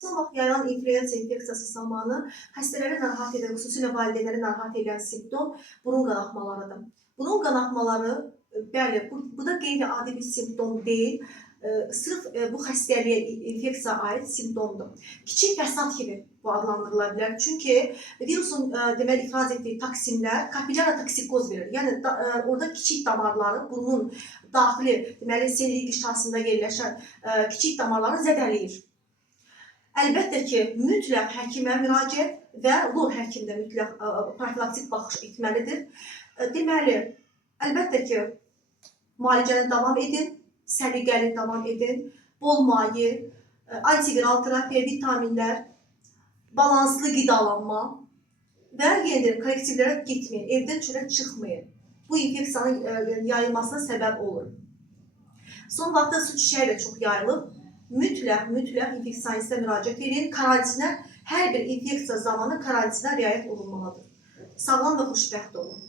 Son vaxt yayılan inflyuenza infeksiyası zamanı xəstələri narahat edən, xüsusilə valideynləri narahat edən simptom burun qanaxmalarıdır. Burun qanaxmaları, bəli, bu da qeyri-adi bir simptom deyil. Sırf bu xəstəliyə, infeksiyaya aid simptomdur. Kiçik fəsad kimi bu adlandırıla bilər. Çünki virusun deməli ifraz etdiyi toksinlər kapillyar toksikoz verir. Yəni orada kiçik damarları, burnun daxili, deməli selülit qişasında yerləşən kiçik damarları zədələyir. Əlbəttə ki, mütləq həkimə müraciət və lor həkim də mütləq profilaktik baxış etməlidir. Deməli, əlbəttə ki, müalicəni davam edin, səliqəli davam edin, bol maye, antiviral terapiya, vitaminlər, balanslı qidalanma və yenidən kollektivlərə getməyin, evdən çölə çıxmayın. Bu infeksiyanın yayılmasına səbəb olur. Son vaxtda su çiçəyi də çox yayılıb. Mütləq infeksionistə müraciət edin. Karantinə, hər bir infeksiya zamanı karantinə riayət olunmalıdır. Sağlam və xoşbəxt olun.